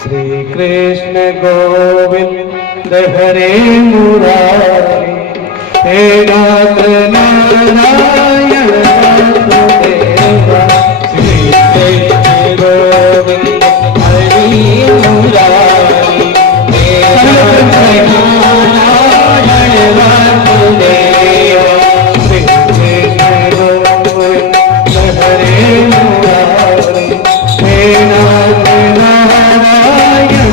श्री कृष्ण गोविंद हरे मुरारी, हे नाथ नारायण वासुदेवा। श्री कृष्ण गोविंद हरे मुरारी, हे नाथ नारायण वासुदेवा। श्री कृष्ण गोविंद हरे मुरारी, हे नाथ नारायण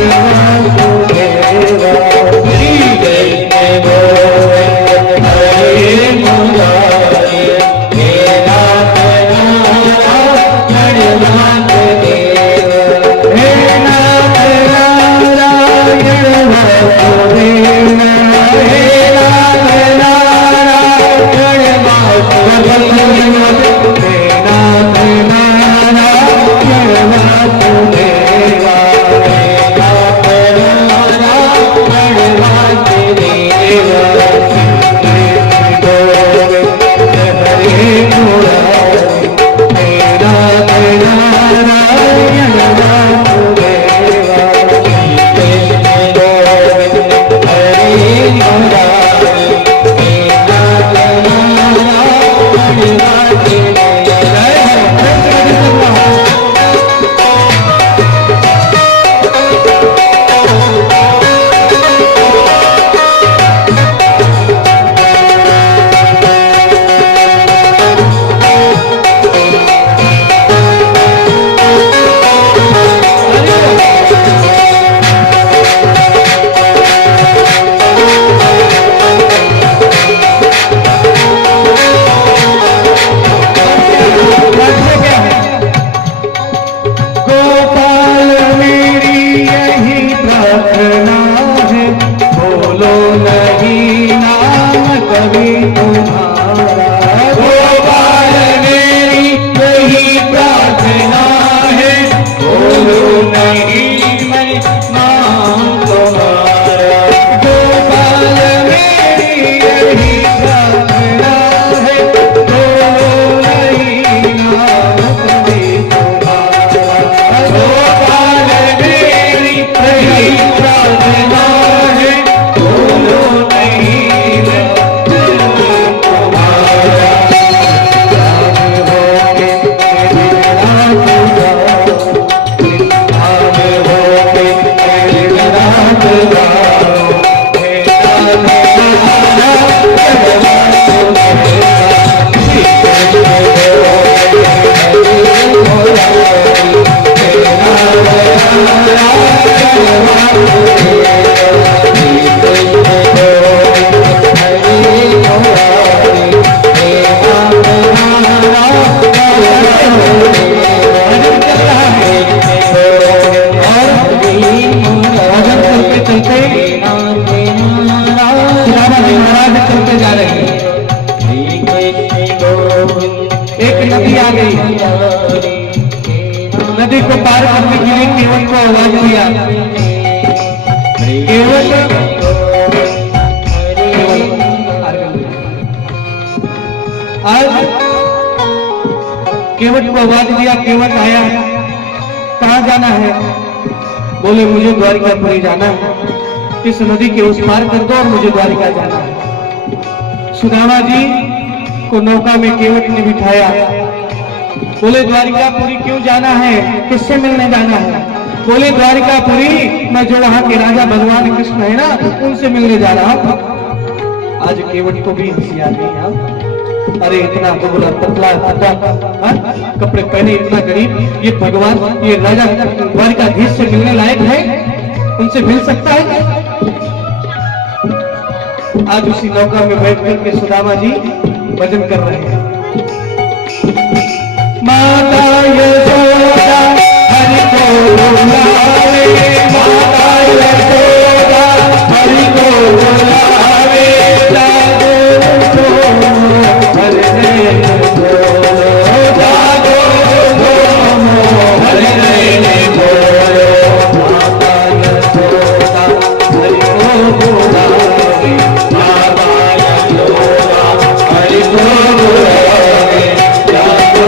वासुदेवा। श्री कृष्ण गोविंद हरे मुरारी, हे नाथ नारायण वासुदेवा। हे नाथ नारायण वासुदेवा, हे नाथ नारायण वासुदेवा। नदी को पार करने के लिए केवट को आवाज दिया। केवट को आवाज दिया, केवट आया। कहाँ जाना है? बोले मुझे द्वारिकापुरी जाना है। इस नदी के उस पार कर दो और मुझे द्वारिका जाना है। सुदामा जी को नौका में केवट ने बिठाया। बोले द्वारिकापुरी क्यों जाना है? किससे मिलने जाना है? बोले द्वारिकापुरी मैं जो वहां के राजा भगवान कृष्ण है ना, उनसे मिलने जा रहा हूं। आज केवट को भी हंसी आ गई। अरे इतना दुबला पतला कपड़े पहने, इतना गरीब, ये भगवान, ये राजा द्वारिकाधीश से मिलने लायक है? उनसे मिल सकता है? आज उसी नौका में बैठ करके सुदामा जी भजन कर रहे हैं। माता यशोदा हरि को बुलावे, माता यशोदा हरि को बुलावे, जागो सोमो हरि नैन बोलो, जागो सोमो हरि नैन बोलो। माता यशोदा हरि को बुलावे, माता यशोदा हरि को बुलावे, जागो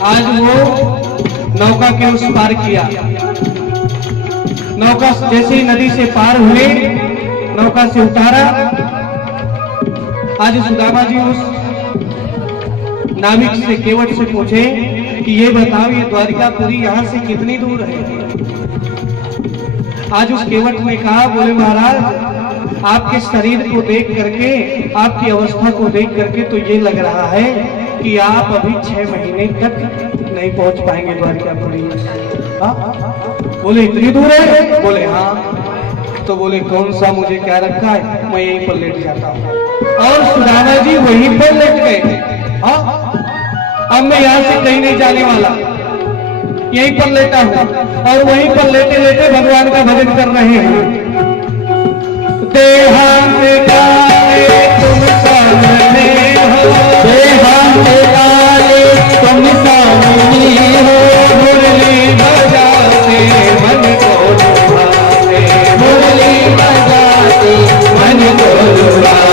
आज वो नौका के उस पार किया। नौका जैसे ही नदी से पार हुए, नौका से उतारा। आज सुदामा जी उस नाविक से, केवट से पूछे कि ये बताओ, ये द्वारिकापुरी यहाँ से कितनी दूर है? आज उस केवट ने कहा, बोले महाराज, आपके शरीर को देख करके, आपकी अवस्था को देख करके तो ये लग रहा है कि आप अभी 6 महीने तक नहीं पहुंच पाएंगे द्वारिकापुरी। बोले इतनी दूर है? बोले हाँ। तो बोले कौन सा मुझे क्या रखा है, मैं यहीं पर लेट जाता हूँ। और सुदामा जी वहीं पर लेट गए। अब मैं यहाँ से कहीं नहीं जाने वाला, यहीं पर लेटा हूँ। और वहीं पर लेटे लेटे भगवान का भजन कर रहे हैं। देहांत काले तुम सामने हो, देहांत काले तुम सामने हो, मुरली बजाते मन को लुभाते, मुरली बजाते मन को लुभाते।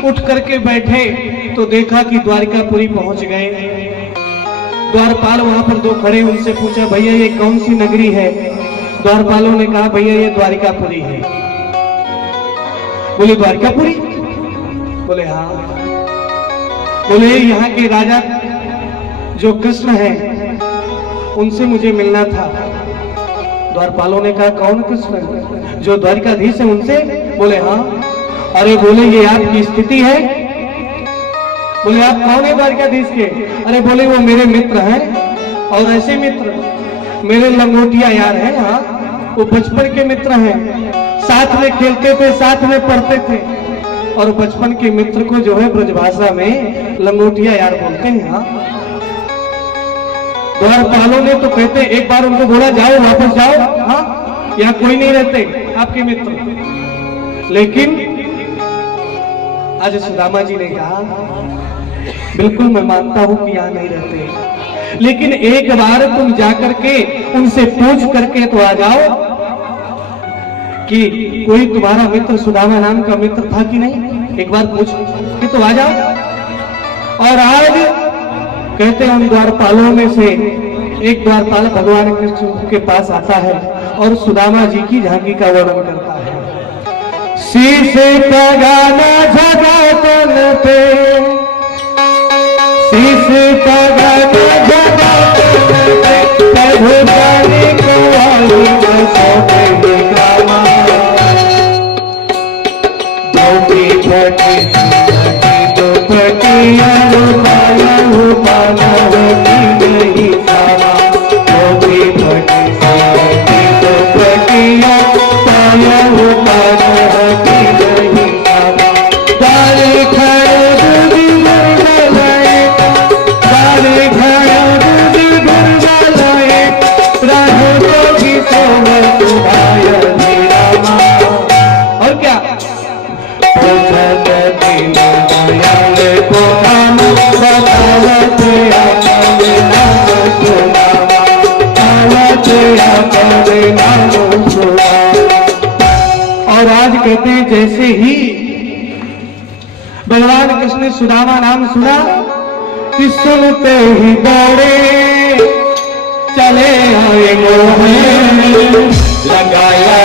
उठ करके बैठे तो देखा कि द्वारिकापुरी पहुंच गए। द्वारपाल वहां पर 2 खड़े, उनसे पूछा, भैया ये कौन सी नगरी है? द्वारपालों ने कहा, भैया ये द्वारिकापुरी है। बोले द्वारिकापुरी? बोले हाँ। बोले यहाँ के राजा जो कृष्ण है उनसे मुझे मिलना था। द्वारपालों ने कहा, कौन कृष्ण? जो द्वारिकाधीश है उनसे? बोले हाँ। अरे बोले ये आपकी स्थिति है? बोले आप कौन है द्वारिकाधीश के? अरे बोले वो मेरे मित्र हैं। और ऐसे मित्र मेरे लंगोटिया यार हैं। हाँ, वो बचपन के मित्र हैं, साथ में खेलते थे, साथ में पढ़ते थे। और बचपन के मित्र को जो है ब्रजभाषा में लंगोटिया यार बोलते हैं। हाँ, द्वारपालों ने तो कहते, एक बार उनको बोला, जाओ वापस जाओ, हाँ यहाँ कोई नहीं रहते आपके मित्र। लेकिन आज सुदामा जी ने कहा, बिल्कुल मैं मानता हूं कि यहाँ नहीं रहते, लेकिन एक बार तुम जाकर के उनसे पूछ करके तो आ जाओ कि कोई तुम्हारा मित्र सुदामा नाम का मित्र था कि नहीं। एक बार पूछ के तो आ जाओ। और आज कहते हैं उन द्वारपालों में से एक द्वारपाल भगवान कृष्ण के पास आता है और सुदामा जी की झांकी का वर्णन करता है। शीश का गाना जगातन पे, शीश का गाना जगातन पे, प्रभु जाने को आई सौंपे निकामा। धोती फटी दो फटिया पाला हो पाला होती नहीं सामा। धोती फटी दो फटिया पाला हो पाला होती नहीं सामा। दाले खड़े दूधी भर लाए, दाले खड़े दूधी भर लाए, राधो को भी सोमर सुभाया रामा। और क्या पूछत दीन दयाल को नाम बतावत अपने नाम सुनावा, बतावत अपने नाम सुनावा। और आज कहते हैं जैसे ही भगवान कृष्ण ने सुदामा नाम सुना कि सुनते ही दौड़े चले आए मोहे लगाया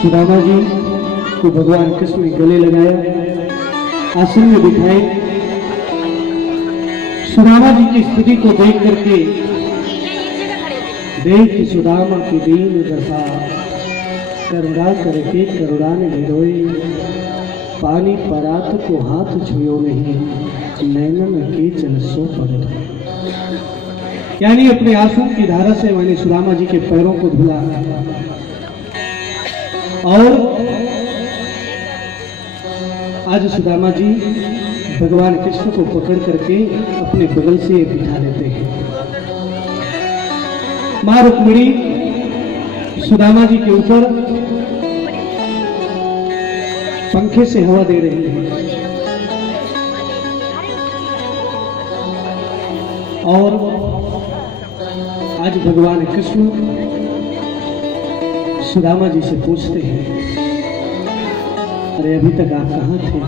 सुदामा जी को भगवान कृष्ण ने गले लगाया, आसन में बिठाए। सुदामा जी की स्थिति को देख करके देख सुदामा की दीन दशा करुणा करके करुणाने गिरोई, पानी परात को हाथ छुयो नहीं, नैनन के जल सो पड़े। यानी अपने आंसू की धारा से मैंने सुदामा जी के पैरों को धुला और आज सुदामा जी भगवान कृष्ण को पकड़ करके अपने बगल से बिठा लेते हैं। मां रुक्मिणी सुदामा जी के ऊपर पंखे से हवा दे रही है और आज भगवान कृष्ण सुदामा जी से पूछते हैं, अरे अभी तक आप कहाँ थे?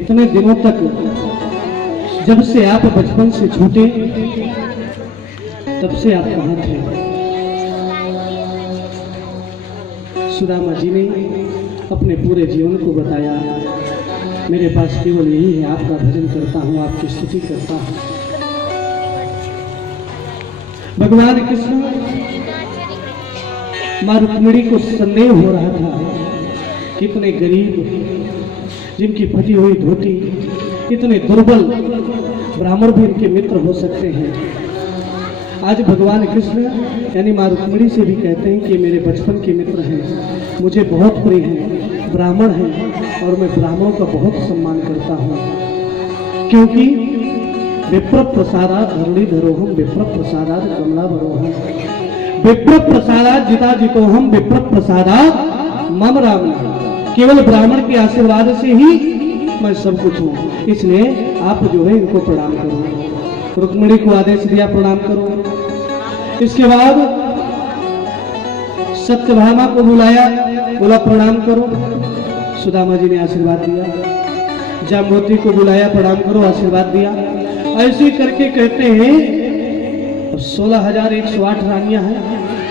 इतने दिनों तक, जब से आप बचपन से छूटे तब से आप कहाँ थे? सुदामा जी ने अपने पूरे जीवन को बताया, मेरे पास केवल यही है, आपका भजन करता हूँ, आपकी स्तुति करता हूँ। भगवान कृष्ण मां रुक्मिणी को संदेह हो रहा था, कितने गरीब, जिनकी फटी हुई धोती, इतने दुर्बल ब्राह्मण भी इनके मित्र हो सकते हैं। आज भगवान कृष्ण यानी मां रुक्मिणी से भी कहते हैं कि मेरे बचपन के मित्र हैं, मुझे बहुत प्रिय हैं, ब्राह्मण हैं और मैं ब्राह्मणों का बहुत सम्मान करता हूँ, क्योंकि विप्र प्रसादात धरणीधरोहम विप्र प्रसादात कमलाभरोहम विप्र प्रसादात जिता जितोहम विप्र प्रसादात मम राम। केवल ब्राह्मण के आशीर्वाद से ही मैं सब कुछ हूँ, इसलिए आप जो है इनको प्रणाम करो। रुक्मिणी को आदेश दिया प्रणाम करो। इसके बाद सत्यभामा को बुलाया, बोला प्रणाम करो, सुदामा जी ने आशीर्वाद दिया। जाम्बवती को बुलाया, प्रणाम करो, आशीर्वाद दिया। ऐसे करके कहते हैं 16,108 रानियां हैं,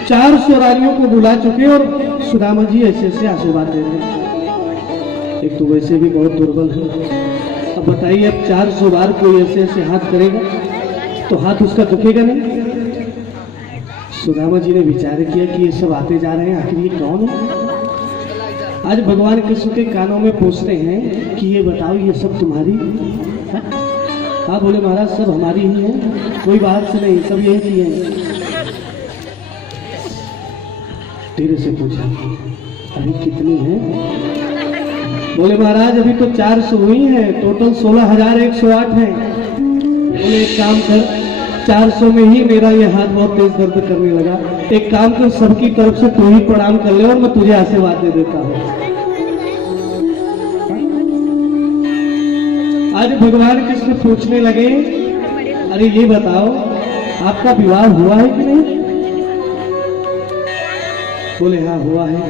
400 रानियों को बुला चुके और सुदामा जी ऐसे ऐसे आशीर्वाद दे रहे हैं। एक तो वैसे भी बहुत दुर्बल है, अब बताइए अब 400 बार कोई ऐसे ऐसे हाथ करेगा तो हाथ उसका दुखेगा नहीं? सुदामा जी ने विचार किया कि ये सब आते जा रहे हैं, आखिर ये कौन है? आज भगवान कृष्ण के कानों में पूछते हैं कि ये बताओ, ये सब तुम्हारी है? हाँ बोले महाराज, सब हमारी ही है, कोई बाहर से नहीं, सब यही सी है। धीरे से पूछा, अभी कितनी है? बोले महाराज अभी तो 400 हुई है, टोटल 16,108 है। बोले एक काम कर, 400 में ही मेरा ये हाथ बहुत तेज दर्द करने लगा, एक काम कर, सबकी तरफ से तू ही प्रणाम कर ले और मैं तुझे आशीर्वाद दे देता हूँ। आज भगवान कृष्ण पूछने लगे, अरे ये बताओ आपका विवाह हुआ है कि नहीं? बोले हाँ हुआ है,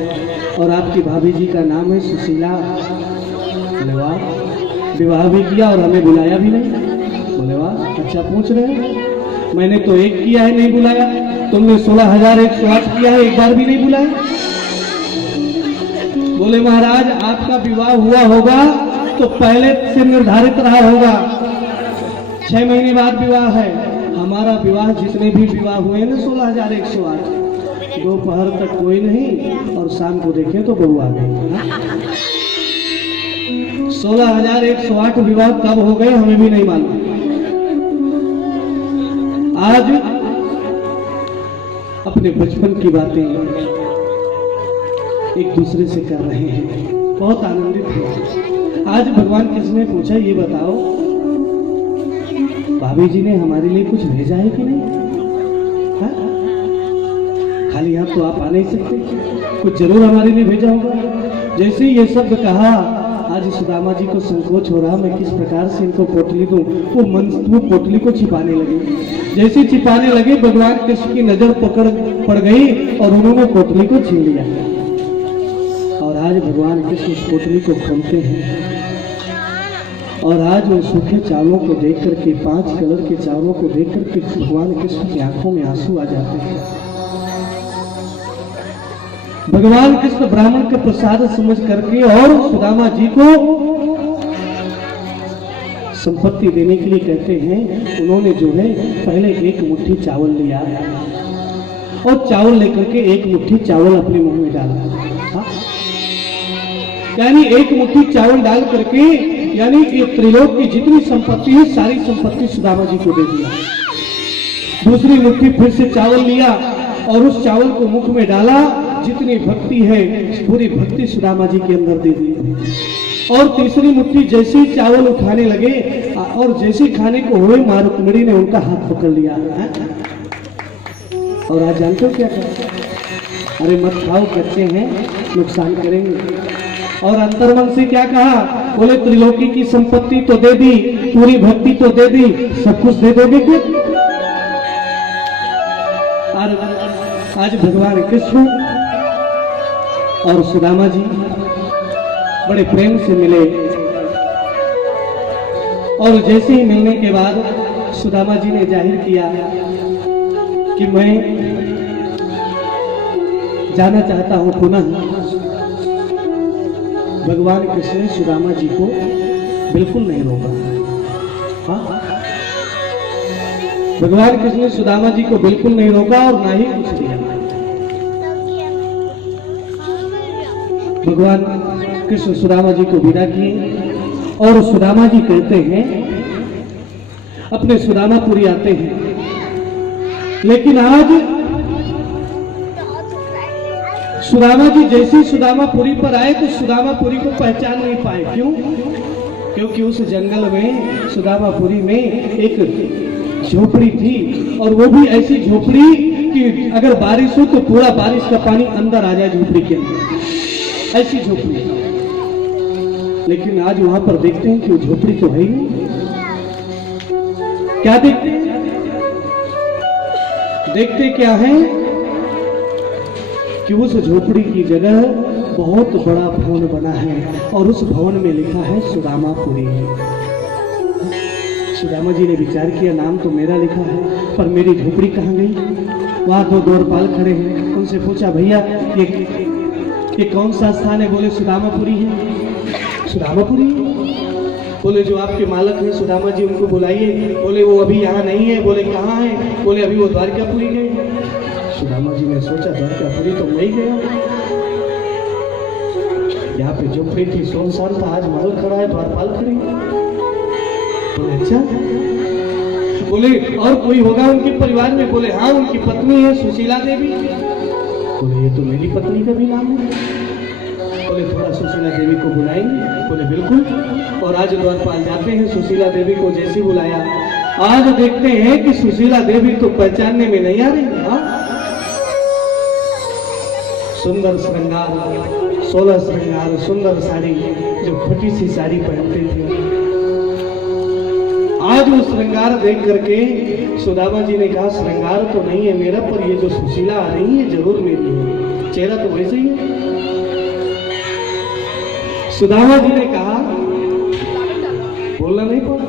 और आपकी भाभी जी का नाम है सुशीला। बोले वाह, विवाह भी किया और हमें बुलाया भी नहीं। बोले वाह, अच्छा पूछ रहे हैं, मैंने तो एक किया है नहीं बुलाया, तुमने 16,108 किया है, एक बार भी नहीं बुलाया। बोले महाराज आपका विवाह हुआ होगा तो पहले से निर्धारित रहा होगा, 6 महीने बाद विवाह है। हमारा विवाह जितने भी विवाह हुए ना 16,108, दोपहर तक कोई नहीं और शाम को देखें तो बहू आ गई। 16,108 विवाह कब हो गए हमें भी नहीं मालूम। आज अपने बचपन की बातें एक दूसरे से कर रहे हैं, बहुत आनंदित हैं। आज भगवान कृष्ण ने पूछा, ये बताओ भाभी जी ने हमारे लिए कुछ भेजा है कि नहीं? हा? खाली हाथ तो आप आ नहीं सकते, कुछ जरूर हमारे लिए भेजा होगा। जैसे ये शब्द कहा, आज सुदामा जी को संकोच हो रहा, मैं किस प्रकार से इनको पोटली दूं। वो पोटली को छिपाने लगे, जैसे छिपाने लगे भगवान कृष्ण की नजर पड़ गई और उन्होंने पोटली को छीन लिया। और आज भगवान कृष्ण उस पोटली को खोलते हैं और आज उन सूखे चावलों को देख करके, 5 कलर के चावलों को देख करके भगवान कृष्ण की आंखों में आंसू आ जाते हैं। भगवान कृष्ण ब्राह्मण का प्रसाद समझ करके और सुदामा जी को संपत्ति देने के लिए कहते हैं, उन्होंने जो है पहले 1 मुट्ठी चावल लिया और चावल लेकर के 1 मुट्ठी चावल अपने मुंह में डाला। यानी 1 मुट्ठी चावल डाल करके, यानी ये त्रिलोक की जितनी संपत्ति है सारी संपत्ति सुदामा जी को दे दिया। दूसरी मुट्ठी फिर से चावल लिया और उस चावल को मुख में डाला। जितनी भक्ति है पूरी भक्ति सुदामा जी के अंदर दे दी। और तीसरी मुट्ठी जैसे ही चावल उठाने लगे और जैसे खाने को हुए, माँ रुक्मिणी ने उनका हाथ पकड़ लिया। और आज जानते हो क्या कहा? अरे मत खाओ, कच्चे हैं, नुकसान करेंगे। और अंतर्मन से क्या कहा? बोले त्रिलोकी की संपत्ति तो दे दी, पूरी भक्ति तो दे दी, सब कुछ दे दोगे क्या? आज भगवान कृष्ण और सुदामा जी बड़े प्रेम से मिले। और जैसे ही मिलने के बाद सुदामा जी ने जाहिर किया कि मैं जाना चाहता हूं पुनः। भगवान कृष्ण ने सुदामा जी को बिल्कुल नहीं रोका। हाँ, भगवान कृष्ण ने सुदामा जी को बिल्कुल नहीं रोका और ना ही कुछ दिया। भगवान कृष्ण सुदामा जी को विदा किए और सुदामा जी कहते हैं, अपने सुदामापुरी आते हैं। लेकिन आज सुदामा जी जैसे ही सुदामापुरी पर आए तो सुदामापुरी को पहचान नहीं पाए। क्यों? क्योंकि उस जंगल में सुदामापुरी में एक झोपड़ी थी, और वो भी ऐसी झोपड़ी कि अगर बारिश हो तो पूरा बारिश का पानी अंदर आ जाए झोपड़ी के अंदर, ऐसी झोपड़ी। लेकिन आज वहां पर देखते हैं कि वो झोपड़ी तो है ही नहीं। क्या देखते हैं? देखते क्या है कि उस झोपड़ी की जगह बहुत बड़ा भवन बना है और उस भवन में लिखा है सुदामापुरी। सुदामा जी ने विचार किया, नाम तो मेरा लिखा है पर मेरी झोपड़ी कहाँ गई? वहां दो द्वारपाल खड़े हैं, उनसे पूछा, भैया ये कौन सा स्थान है? बोले सुदामापुरी है। सुदामापुरी? बोले जो आपके मालक हैं सुदामा जी, उनको बुलाइए। बोले वो अभी यहाँ नहीं है। बोले कहाँ है? बोले अभी वो द्वारकापुरी गए। सुदामा जी ने सोचा, द्वारकापुरी तो मैं ही गया, यहाँ पे झोपड़ी थी, सुनसान था, आज महल खड़ा है, द्वारपाल खड़े। बोले अच्छा। बोले और कोई होगा उनके परिवार में? बोले हाँ, उनकी पत्नी है सुशीला देवी। बोले ये तो मेरी पत्नी का भी नाम है। बोले थोड़ा सुशीला देवी को बुलाएंगे? बोले बिल्कुल। और आज द्वारपाल जाते हैं, सुशीला देवी को जैसे बुलाया, आज देखते हैं कि सुशीला देवी तो पहचानने में नहीं आ रही। हाँ, सुंदर श्रृंगार, 16 श्रृंगार, सुंदर साड़ी, जो फटी सी साड़ी पहनते थे, आज वो श्रृंगार देख करके सुदामा जी ने कहा, श्रृंगार तो नहीं है मेरा, पर ये जो सुशीला आ रही है जरूर मेरी है, चेहरा तो वैसे ही है। सुदामा जी ने कहा, बोलना नहीं पड़ा,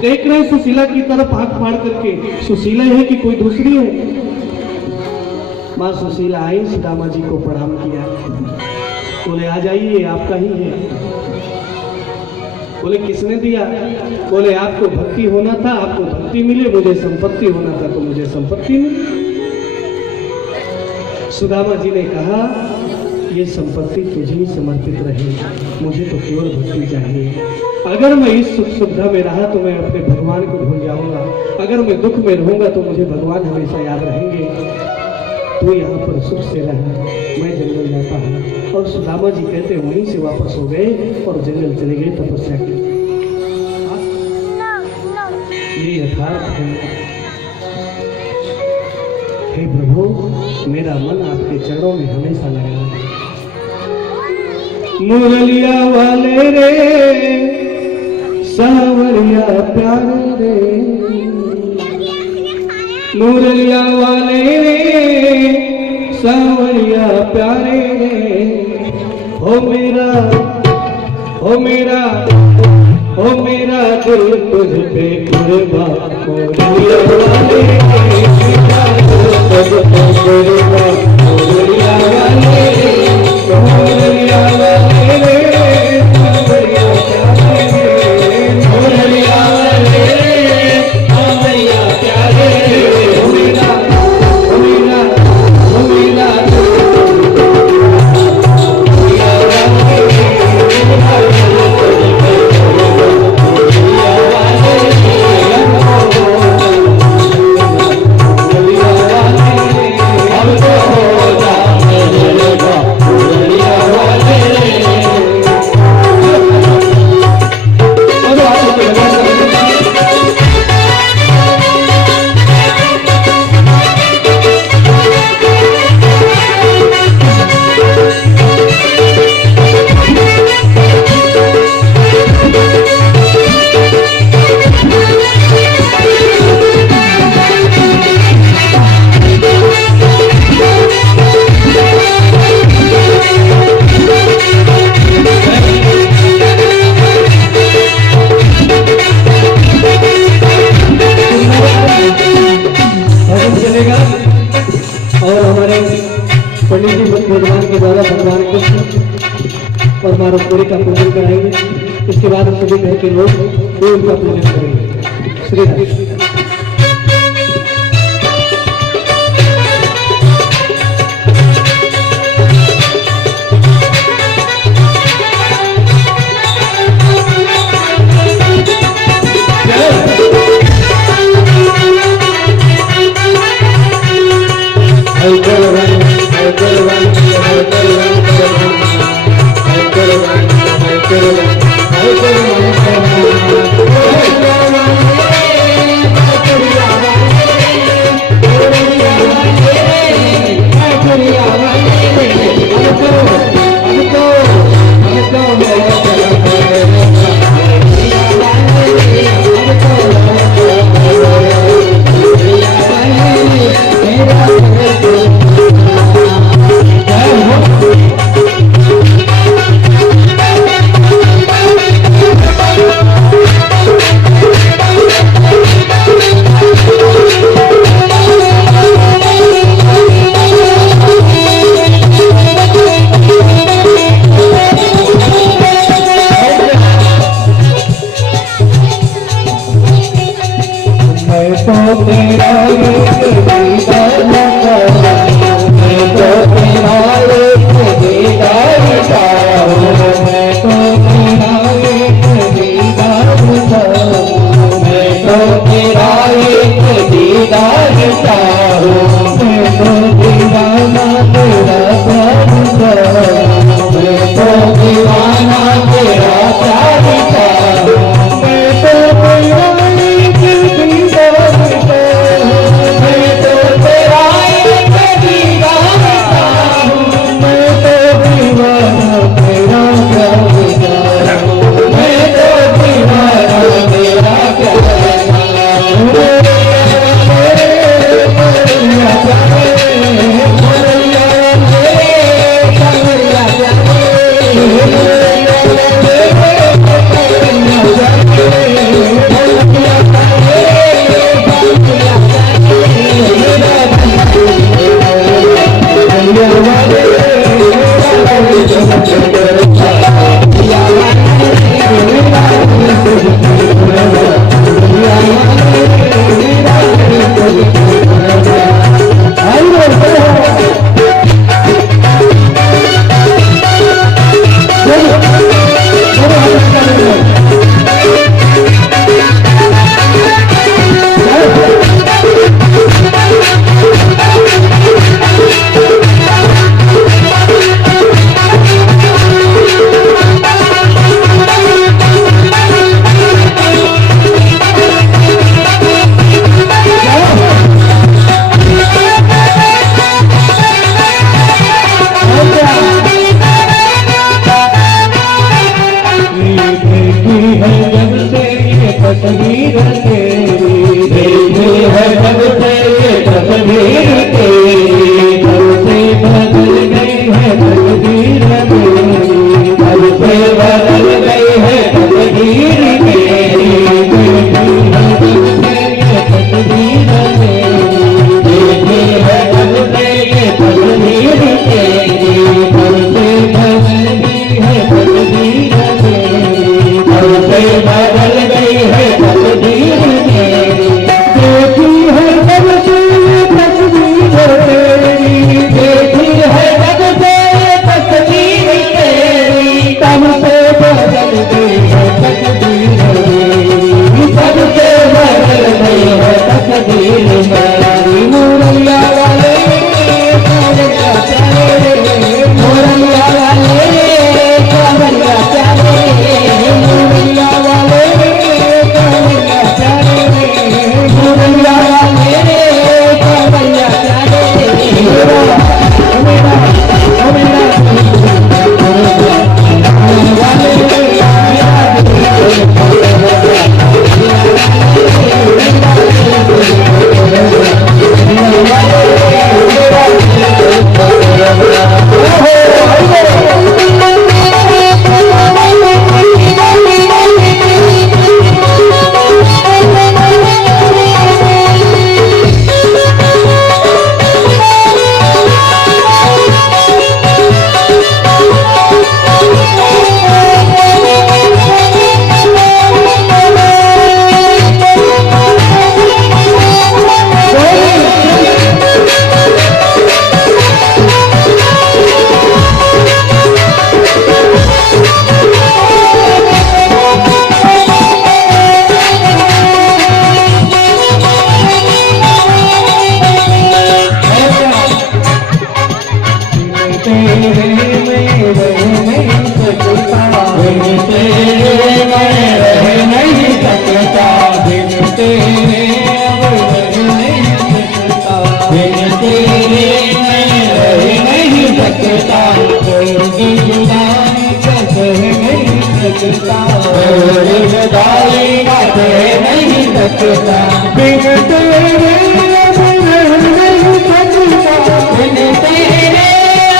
देख रहे सुशीला की तरफ आंख फाड़ करके, सुशीला है कि कोई दूसरी है? माँ सुशीला आई, सुदामा जी को प्रणाम किया। बोले आ जाइए, आपका ही है। बोले किसने दिया? बोले आपको भक्ति होना था, आपको भक्ति मिली, मुझे संपत्ति होना था तो मुझे संपत्ति मिली। सुदामा जी ने कहा, ये संपत्ति तुझे ही समर्पित रहे, मुझे तो केवल भक्ति चाहिए। अगर मैं इस सुख सुविधा में रहा तो मैं अपने भगवान को भूल जाऊंगा, अगर मैं दुख में रहूंगा तो मुझे भगवान हमेशा याद रहेंगे। तो यहाँ पर सुख से रह, मैं जंगल जाता हूँ। और सुदामा जी कहते वहीं से वापस हो गए और जंगल चले गए तपस्या के। ये यथार्थ है। हे प्रभु, मेरा मन आपके चरणों में हमेशा लगा है। मुरलिया वाले रे, सावरिया प्यारे रे, मुरलिया वाले रे, सावरिया प्यारे रे, हो मेरा, हो मेरा, हो मेरा दिल तुझ पे कुर्बान। मुरलिया वाले रे, तुझ पे कुर्बान, मुरलिया वाले रे, मुरलिया वाले रे, सावरिया प्यारे रे, मुरलिया वाले रे, सावरिया प्यारे रे, हो मेरा, हो मेरा, हो मेरा और हमारे पंडित जी भगवान के द्वारा भगवान कृष्ण और मारुपुरी का पूजन कराएंगे। इसके बाद सभी घर के लोग देव का पूजन करेंगे। श्री राम। सकता, तेरी जुदाई का सह नहीं सकता, तेरी जुदाई का सह नहीं सकता, बिन तेरे अब रह नहीं सकता, बिन तेरे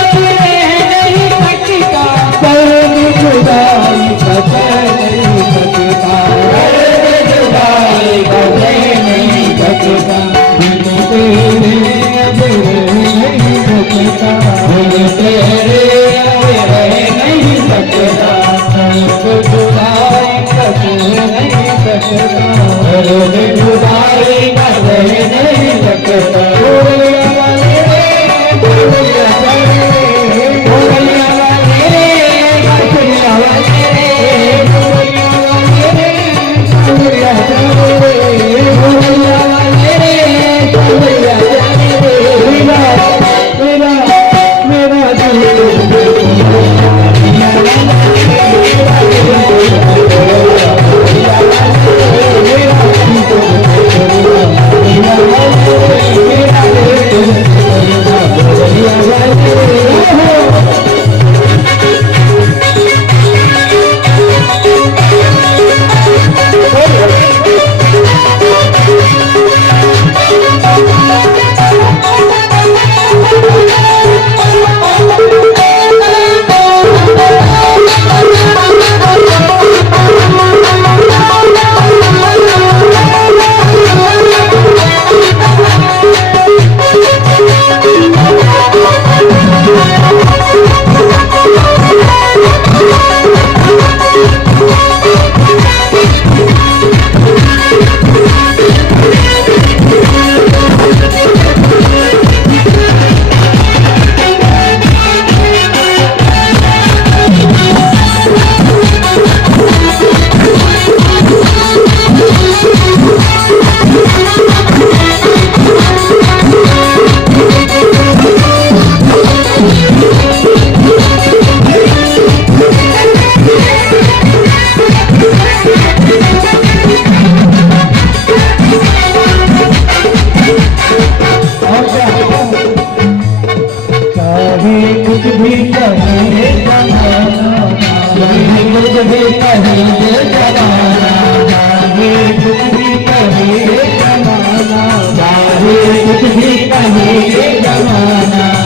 अब रह नहीं सकता, तेरी जुदाई का सह नहीं सकता, तेरी जुदाई का सह नहीं सकता, बिन तेरे अब रह नहीं सकता, बिन तेरे अब रह नहीं सकता, तेरी जुदाई का सह नहीं सकता, तेरी जुदाई का सह नहीं सकता, बोलिया वाले रे, बोलिया वाले रे, बोलिया वाले रे, बोलिया वाले रे, बोलिया वाले रे, बोलिया वाले रे, बोलिया वाले रे, बोलिया वाले रे, मेरा मेरा मेरा दिल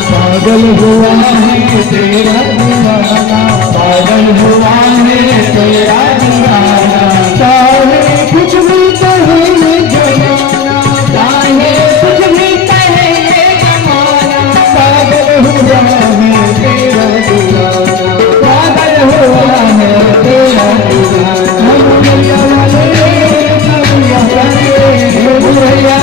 पागल हुआ है तेरा दीवाना, पागल हुआ है तेरा दीवाना, चाहे कुछ भी कहे जमाना, चाहे कुछ भी कहे जमाना, पागल हुआ है तेरा दीवाना, पागल हुआ है तेरा दीवाना, भैया वाले भैया वाले भैया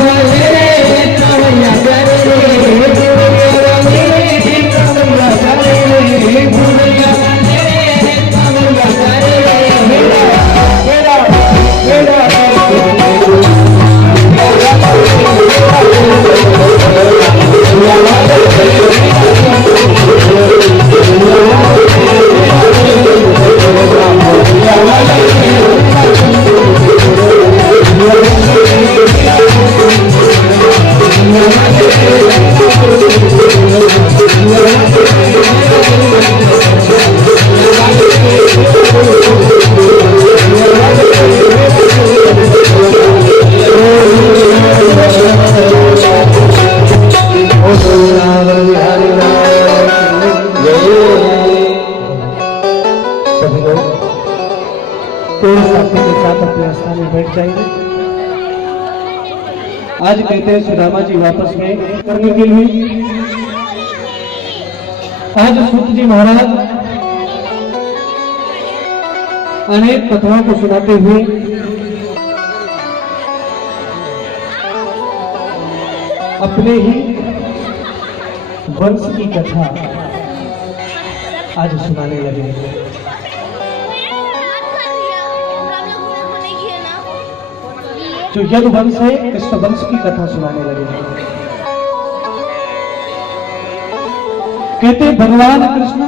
वाले भैया आज कहते हैं सुदामा जी वापस गए करने के लिए। आज सूत जी महाराज अनेक कथाओं को सुनाते हुए अपने ही वंश की कथा आज सुनाने लगे। जो यदु वंश है इस वंश की कथा सुनाने लगे। कहते भगवान कृष्ण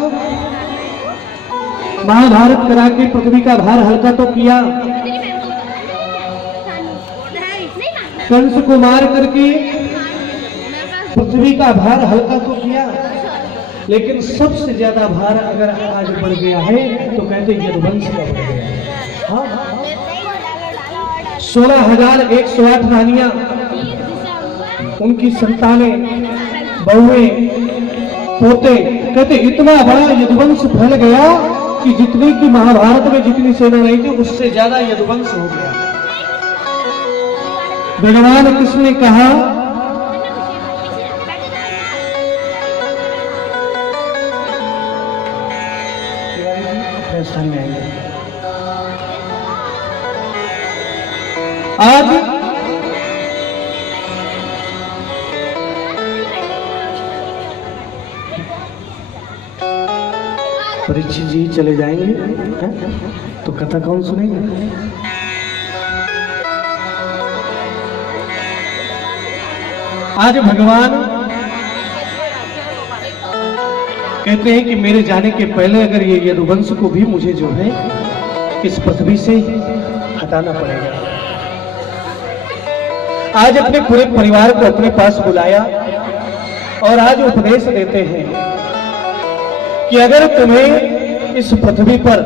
महाभारत करा के पृथ्वी का भार हल्का तो किया, कंस को मार करके पृथ्वी का भार हल्का तो किया, लेकिन सबसे ज्यादा भार अगर आज बढ़ गया है तो कहते यदुवंश का बढ़ गया है। हाँ, 16,108 रानियां, उनकी संतानें, बहुएं, पोते, कहते इतना बड़ा यदुवंश फैल गया कि जितनी की महाभारत में जितनी सेना नहीं थी उससे ज्यादा यदुवंश हो गया। भगवान कृष्ण ने कहा सामने आएंगे आज परीक्षित जी चले जाएंगे है? तो कथा कौन सुनेंगे? आज भगवान कहते हैं कि मेरे जाने के पहले अगर ये यदुवंश को भी मुझे जो है इस पृथ्वी से हटाना पड़ेगा। आज अपने पूरे परिवार को अपने पास बुलाया और आज उपदेश देते हैं कि अगर तुम्हें इस पृथ्वी पर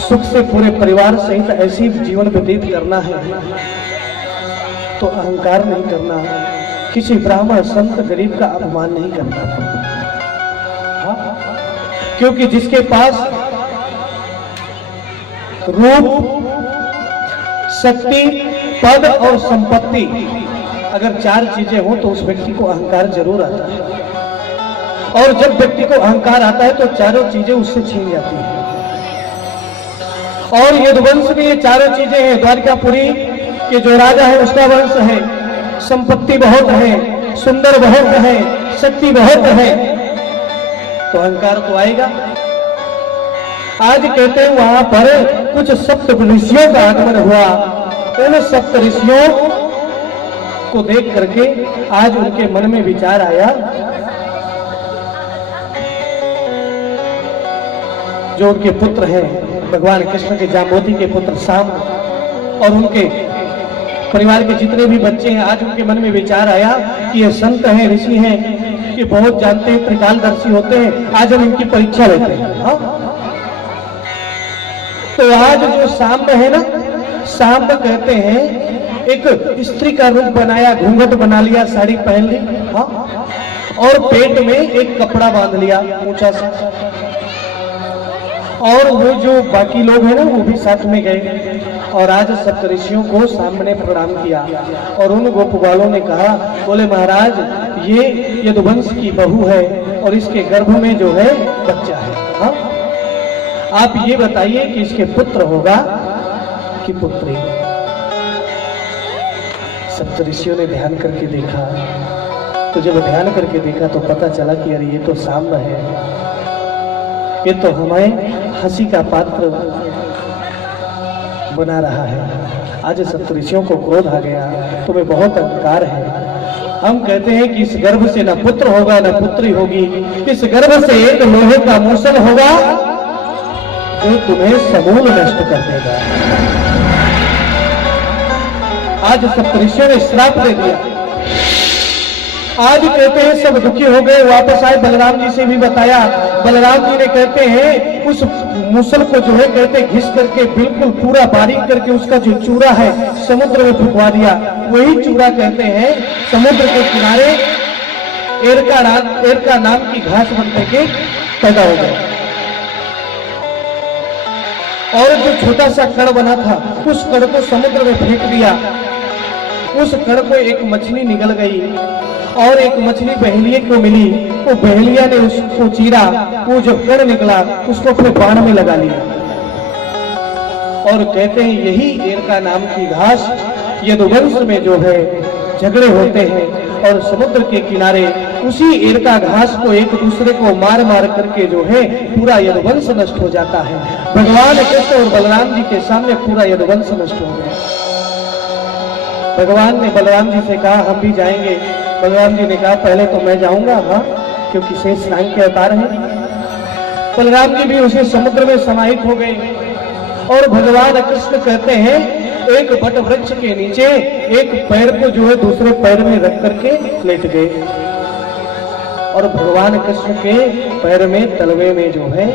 सुख से पूरे परिवार सहित ऐसी जीवन व्यतीत करना है तो अहंकार नहीं करना, किसी ब्राह्मण संत गरीब का अपमान नहीं करना। हाँ? क्योंकि जिसके पास रूप, शक्ति, पद और संपत्ति अगर चार चीजें हो तो उस व्यक्ति को अहंकार जरूर आता है। और जब व्यक्ति को अहंकार आता है तो चारों चीजें उससे छीन जाती हैं। और यदुवंश में ये चारों चीजें हैं। द्वारिकापुरी के जो राजा है उसका वंश है, संपत्ति बहुत है, सुंदर बहुत है, शक्ति बहुत है, तो अहंकार तो आएगा। आज कहते हैं वहां पर कुछ सप्त ऋषियों का आगमन हुआ। उन सप्त ऋषियों को देख करके आज उनके मन में विचार आया, जो उनके पुत्र हैं भगवान कृष्ण के जाम्बोती के पुत्र शाम और उनके परिवार के जितने भी बच्चे हैं, आज उनके मन में विचार आया कि ये संत हैं, ऋषि हैं, ये बहुत जानते हैं, त्रिकालदर्शी होते हैं, आज हम इनकी परीक्षा लेते हैं। हाँ? तो आज जो सांब है ना, सांब कहते हैं एक स्त्री का रूप बनाया, घूंघट बना लिया, साड़ी पहन ली, हाँ? और पेट में एक कपड़ा बांध लिया ऊंचा सा, और वो जो बाकी लोग हैं ना वो भी साथ में गए और आज सप्तऋषियों को सामने प्रणाम किया। और उन गोपवालों ने कहा, बोले महाराज ये यदुवंश की बहू है और इसके गर्भ में जो है बच्चा है। हाँ? आप ये बताइए कि इसके पुत्र होगा कि पुत्री? सप्तऋषियों ने ध्यान करके देखा, तो जब ध्यान करके देखा तो पता चला कि अरे ये तो सांब है, ये तो हमें हंसी का पात्र बना रहा है। आज सप्तऋषियों को क्रोध आ गया, तुम्हें बहुत अहंकार है। हम कहते हैं कि इस गर्भ से न पुत्र होगा न पुत्री होगी, इस गर्भ से एक लोहे का मूसल होगा जो तुम्हें समूल नष्ट कर देगा। आज सप्तऋषियों ने श्राप दे दिया। आज कहते हैं सब दुखी हो गए, वापस आए, बलराम जी से भी बताया। बलराम जी ने कहते हैं उस मूसल को जो है कहते घिस करके बिल्कुल पूरा बारीक करके उसका जो चूरा है समुद्र में फुकवा दिया। वही चूरा कहते हैं समुद्र के किनारे एरका नाम की घास बनने के पैदा हो गया। और जो छोटा सा कण बना था उस कण को समुद्र में फेंक दिया। उस कण को एक मछली निगल गई और एक मछली बहेलिए को मिली। वो बहेलिया ने उसको चीरा, वो जो कण निकला उसको अपने बाण में लगा लिया। और कहते हैं यही एरका नाम की घास यदुवंश में जो है झगड़े होते हैं और समुद्र के किनारे उसी एरका घास को एक दूसरे को मार मार करके जो है पूरा यदुवंश नष्ट हो जाता है। भगवान कृष्ण और बलराम जी के सामने पूरा यदुवंश नष्ट हो गया। भगवान ने बलराम जी से कहा हम भी जाएंगे। बलराम जी ने कहा पहले तो मैं जाऊंगा, हाँ, क्योंकि शेष नाग के अवतार हैं। बलराम जी भी उसी समुद्र में समाहित हो गए और भगवान कृष्ण कहते हैं एक वट वृक्ष के नीचे एक पैर को जो है दूसरे पैर में रख करके लेट गए। और भगवान कृष्ण के पैर में तलवे में जो है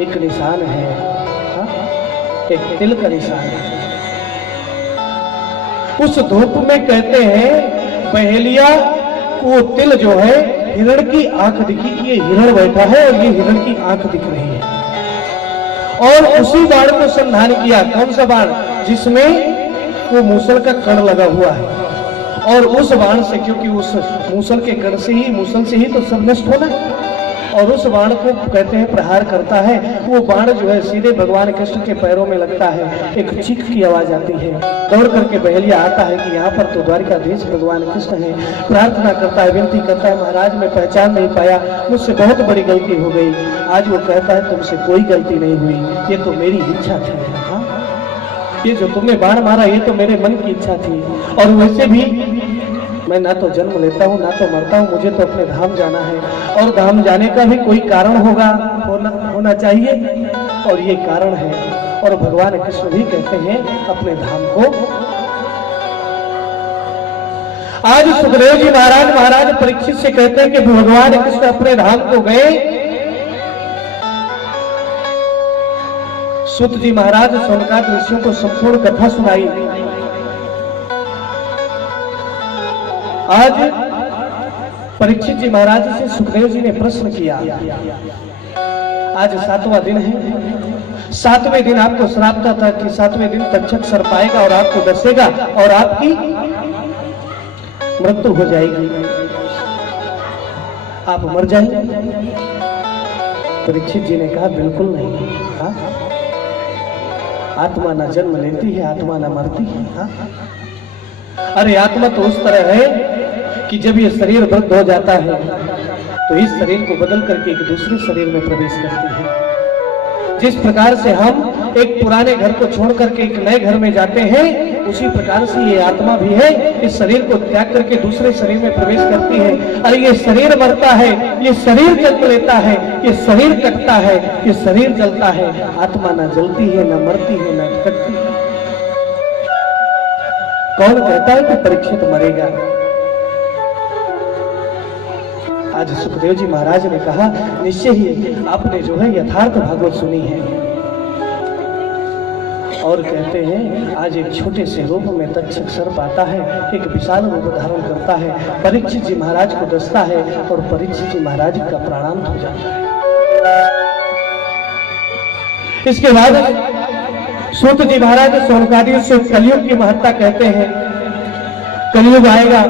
एक निशान है, हा? एक तिल का निशान है। उस धूप में कहते हैं पहेलिया वो तिल जो है हिरण की आंख दिखी कि ये हिरण बैठा है और ये हिरण की आंख दिख रही है। और उसी बाण को संधान किया। कौन सा बाण? जिसमें वो मूसल का कण लगा हुआ है। और उस बाण से, क्योंकि उस मूसल के कण से ही, मूसल से ही तो सब नष्ट होना है, और उस बाण को कहते हैं प्रहार करता है। वो बाण जो है सीधे भगवान कृष्ण के पैरों में लगता है। एक चीख की आवाज आती है। दौड़ करके बहेलिया आता है कि यहाँ पर तो द्वारिकाधीश भगवान कृष्ण है। प्रार्थना करता है, विनती करता है, महाराज मैं पहचान नहीं पाया, मुझसे बहुत बड़ी गलती हो गई। आज वो कहता है तुमसे कोई गलती नहीं हुई, ये तो मेरी इच्छा थी। हाँ, ये जो तुमने बाण मारा ये तो मेरे मन की इच्छा थी। और वैसे भी मैं ना तो जन्म लेता हूँ ना तो मरता हूँ, मुझे तो अपने धाम जाना है। और धाम जाने का भी कोई कारण होना चाहिए, और ये कारण है। और भगवान कृष्ण भी कहते हैं अपने धाम को। आज सुखदेव जी महाराज परीक्षित से कहते हैं कि भगवान कृष्ण अपने धाम को गए। सूत जी महाराज शौनकादिक ऋषियों को संपूर्ण कथा सुनाई। आज परीक्षित जी महाराज से सुखदेव जी ने प्रश्न किया। आज 7वां दिन है। 7वें दिन आपको श्राप था कि 7वें दिन तक्षक सर पाएगा और आपको डसेगा और आपकी मृत्यु हो जाएगी, आप मर जाएंगे। परीक्षित जी ने कहा बिल्कुल नहीं। हाँ? आत्मा न जन्म लेती है, आत्मा न मरती है। हाँ? अरे आत्मा तो उस तरह है कि जब ये शरीर वृद्ध हो जाता है तो इस शरीर को बदल करके एक दूसरे शरीर में प्रवेश करती है। जिस प्रकार से हम एक पुराने घर को छोड़ करके एक नए घर में जाते हैं, उसी प्रकार से ये आत्मा भी है, इस शरीर को त्याग करके दूसरे शरीर में प्रवेश करती है। अरे ये शरीर मरता है, ये शरीर जन्म लेता है, ये शरीर कटता है, ये शरीर जलता है, आत्मा न जलती है, न मरती है, न कटती है। कौन कहता है कि परीक्षित मरेगा? आज सुखदेव जी महाराज ने कहा निश्चय ही आपने जो है यथार्थ भागवत सुनी है। और कहते हैं आज एक छोटे से रूप में तक्षक सर्प आता है, एक विशाल रूप धारण करता है, परीक्षित जी महाराज को डसता है और परीक्षित जी महाराज का प्राणांत हो जाता है। इसके बाद सूत जी महाराज शौनकादियों से कलयुग की महत्ता कहते हैं। कलयुग आएगा,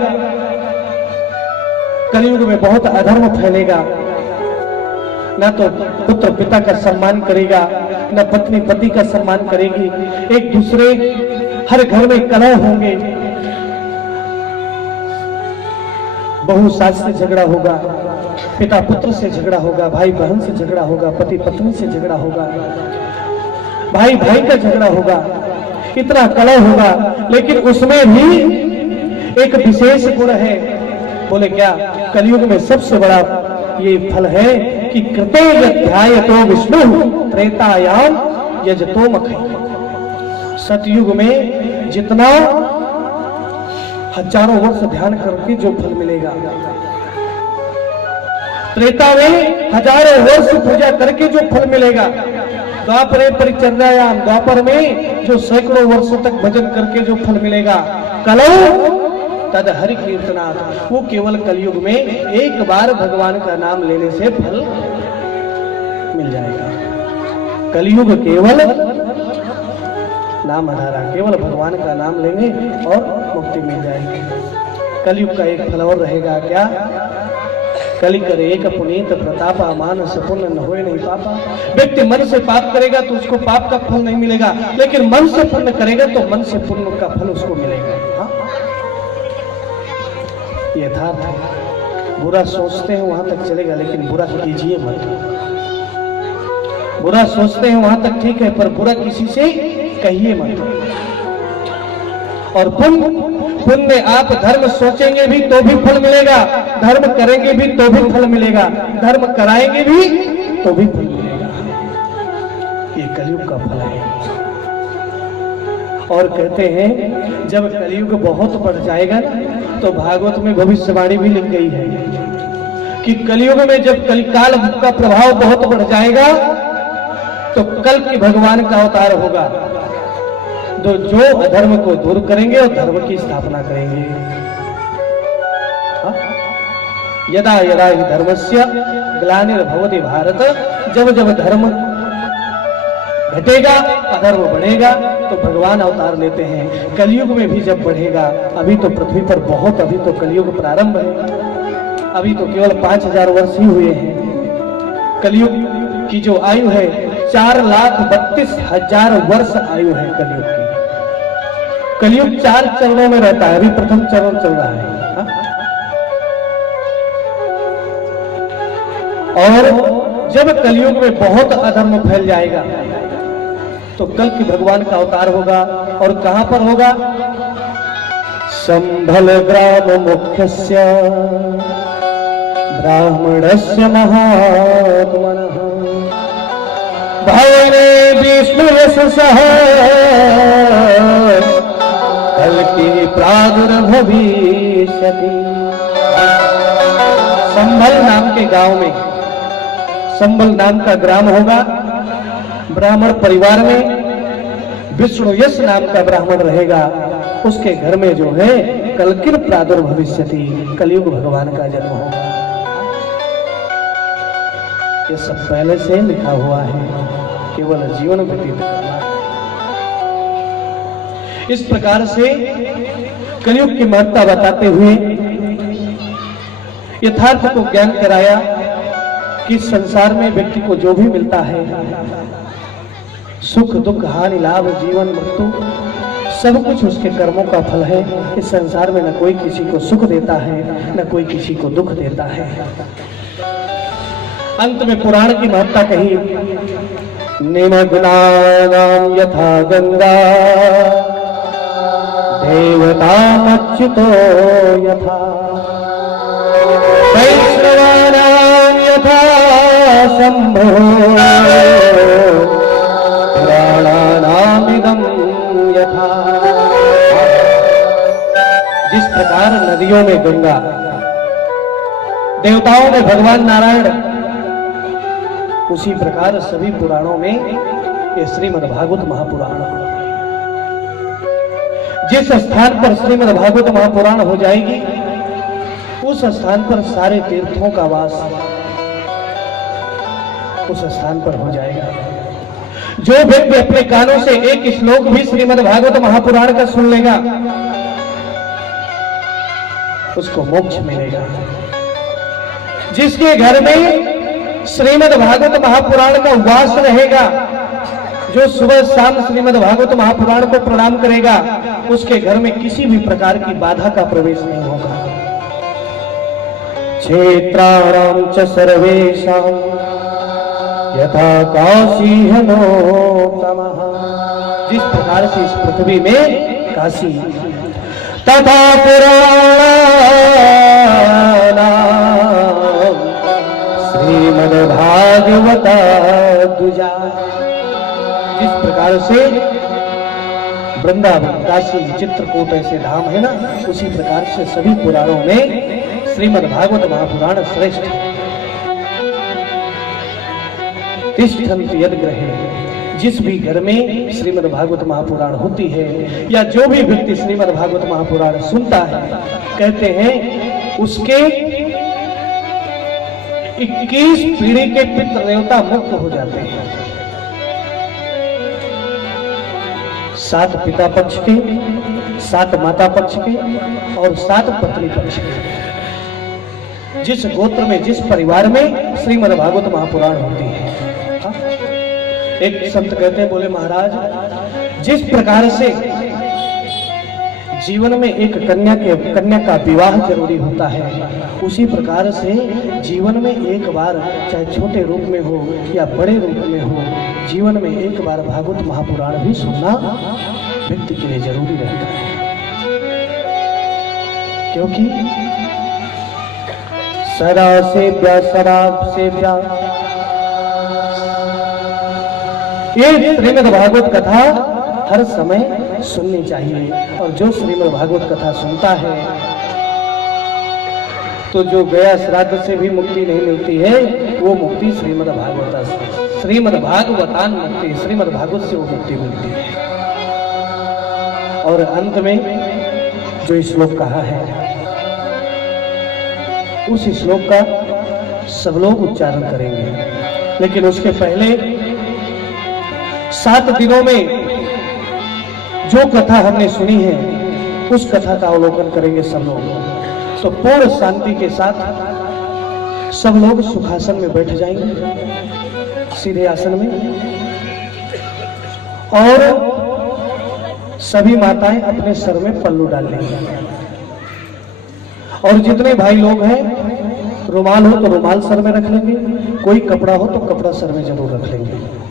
कलयुग में बहुत अधर्म फैलेगा। न तो पुत्र पिता का सम्मान करेगा, न पत्नी पति का सम्मान करेगी। एक दूसरे, हर घर में कलह होंगे, बहू सास से झगड़ा होगा, पिता पुत्र से झगड़ा होगा, भाई बहन से झगड़ा होगा, पति पत्नी से झगड़ा होगा, भाई भाई का झगड़ा होगा, इतना कलह होगा। लेकिन उसमें भी एक विशेष गुण है। बोले क्या? कलयुग में सबसे बड़ा ये फल है कि कृते यध्यायतो विष्णु त्रेतायाम यजतो मखै। सतयुग में जितना हजारों वर्ष ध्यान करके जो फल मिलेगा, त्रेता में हजारों वर्ष पूजा करके जो फल मिलेगा, द्वापर परिचर्यायाम द्वापर में जो सैकड़ों वर्षों तक भजन करके जो फल मिलेगा, कलौ तद हरि कीर्तनाथ, वो केवल कलयुग में एक बार भगवान का नाम लेने से फल मिल जाएगा। कलयुग केवल नाम आधारा, केवल भगवान का नाम लेंगे और मुक्ति मिल जाएगी। कलयुग का एक फल और रहेगा क्या? कलि करे एक पुनीत प्रतापा, मानस पुण्य न होए नहीं पापा। व्यक्ति मन से पाप करेगा तो उसको पाप का फल नहीं मिलेगा, लेकिन मन से पुण्य करेगा तो मन से पुण्य का फल उसको मिलेगा। हाँ? यथार्थ है। बुरा सोचते हैं वहां तक चलेगा, लेकिन बुरा कीजिए मत। बुरा सोचते हैं वहां तक ठीक है, पर बुरा किसी से कहिए मत। और पुण्य आप धर्म सोचेंगे भी तो भी फल मिलेगा, धर्म करेंगे भी तो भी फल मिलेगा, धर्म कराएंगे भी तो भी फल मिलेगा। ये कलयुग का फल है। और कहते हैं जब कलयुग बहुत बढ़ जाएगा ना, तो भागवत में भविष्यवाणी भी लिख गई है कि कलयुग में जब कलिकाल का प्रभाव बहुत बढ़ जाएगा तो कल की भगवान का अवतार होगा, तो जो अधर्म को दूर करेंगे और धर्म की स्थापना करेंगे। हाँ? यदा यदा हि धर्मस्य ग्लानिर्भवति भारत, जब जब धर्म घटेगा अधर्म बढ़ेगा तो भगवान अवतार लेते हैं। कलयुग में भी जब बढ़ेगा, अभी तो पृथ्वी पर बहुत, अभी तो कलयुग प्रारंभ है, अभी तो केवल 5000 वर्ष ही हुए हैं। कलयुग की जो आयु है 4,32,000 वर्ष आयु है कलयुग की। कलयुग 4 चरणों में रहता है, अभी प्रथम चरण चल रहा है। हा? और जब कलयुग में बहुत अधर्म फैल जाएगा तो कल की भगवान का अवतार होगा, और कहां पर होगा? संभल ग्राम मुख्यस्य ब्राह्मणस्य महात्मनः भवने विष्णु यशसः कल्कि प्रादुर्भविष्यति। संभल नाम के गांव में, संभल नाम का ग्राम होगा, ब्राह्मण परिवार में विष्णु यश नाम का ब्राह्मण रहेगा, उसके घर में जो है कल्किर प्रादुर्भविष्यति, कलयुग भगवान का जन्म होगा। ये सब पहले से लिखा हुआ है, केवल जीवन व्यतीत करना। इस प्रकार से कलयुग की महत्ता बताते हुए यथार्थ को ज्ञान कराया कि संसार में व्यक्ति को जो भी मिलता है, सुख दुख हानि लाभ जीवन मृत्यु, सब कुछ उसके कर्मों का फल है। इस संसार में न कोई किसी को सुख देता है, न कोई किसी को दुख देता है। अंत में पुराण की महत्ता कही, निमग्नानां यथा गंगा देवतामच्युतो यथा वैष्णवानां यथा शंभो पुराणानामिदं यथा। जिस प्रकार नदियों में गंगा, देवताओं में भगवान नारायण, उसी प्रकार सभी पुराणों में ये श्रीमद् भागवत महापुराण। जिस स्थान पर श्रीमद् भागवत महापुराण हो जाएगी उस स्थान पर सारे तीर्थों का वास उस स्थान पर हो जाएगा। जो व्यक्ति अपने कानों से एक श्लोक भी श्रीमद् भागवत महापुराण का सुन लेगा उसको मोक्ष मिलेगा। जिसके घर में श्रीमद् भागवत महापुराण का वास रहेगा, जो सुबह शाम श्रीमद् भागवत महापुराण को प्रणाम करेगा, उसके घर में किसी भी प्रकार की बाधा का प्रवेश नहीं होगा। क्षेत्राणां च सर्वेषां यथा काशी हनोत्तमः। जिस प्रकार से इस पृथ्वी में काशी तथा पुराणानां श्रीमद् भागवता द्विजा। जिस प्रकार से वृंदावन काशी चित्रकूट ऐसे धाम है ना, उसी प्रकार से सभी पुराणों में श्रीमद् भागवत महापुराण श्रेष्ठ। तिष्ठन्ति यद्गृहे, जिस भी घर में श्रीमद् भागवत महापुराण होती है या जो भी व्यक्ति श्रीमद् भागवत महापुराण सुनता है, कहते हैं उसके 21 पीढ़ी के पितृ देवता मुक्त हो जाते हैं। 7 पिता पक्ष के, 7 माता पक्ष के और 7 पत्नी पक्ष के। जिस गोत्र में जिस परिवार में श्रीमद् भागवत महापुराण होती है। एक संत कहते हैं, बोले महाराज, जिस प्रकार से जीवन में एक कन्या का विवाह जरूरी होता है, उसी प्रकार से जीवन में एक बार, चाहे छोटे रूप में हो या बड़े रूप में हो, जीवन में एक बार भागवत महापुराण भी सुनना व्यक्ति के लिए जरूरी रहता है। क्योंकि सदा सेव्या शराब सेव्या, ये श्रीमद् भागवत कथा हर समय सुननी चाहिए। और जो श्रीमद् भागवत कथा सुनता है तो जो गया श्राद्ध से भी मुक्ति नहीं मिलती है, वो मुक्ति श्रीमद् भागवतान मुक्ति, श्रीमद् भागवत से वो मुक्ति मिलती है। और अंत में जो श्लोक कहा है, उस श्लोक का सब लोग उच्चारण करेंगे, लेकिन उसके पहले 7 दिनों में जो कथा हमने सुनी है, उस कथा का अवलोकन करेंगे सब लोग। तो पूर्ण शांति के साथ सब लोग सुखासन में बैठ जाएंगे, सीधे आसन में, और सभी माताएं अपने सर में पल्लू डाल लेंगी। और जितने भाई लोग हैं, रुमाल हो तो रुमाल सर में रख लेंगे, कोई कपड़ा हो तो कपड़ा सर में जरूर रख लेंगे।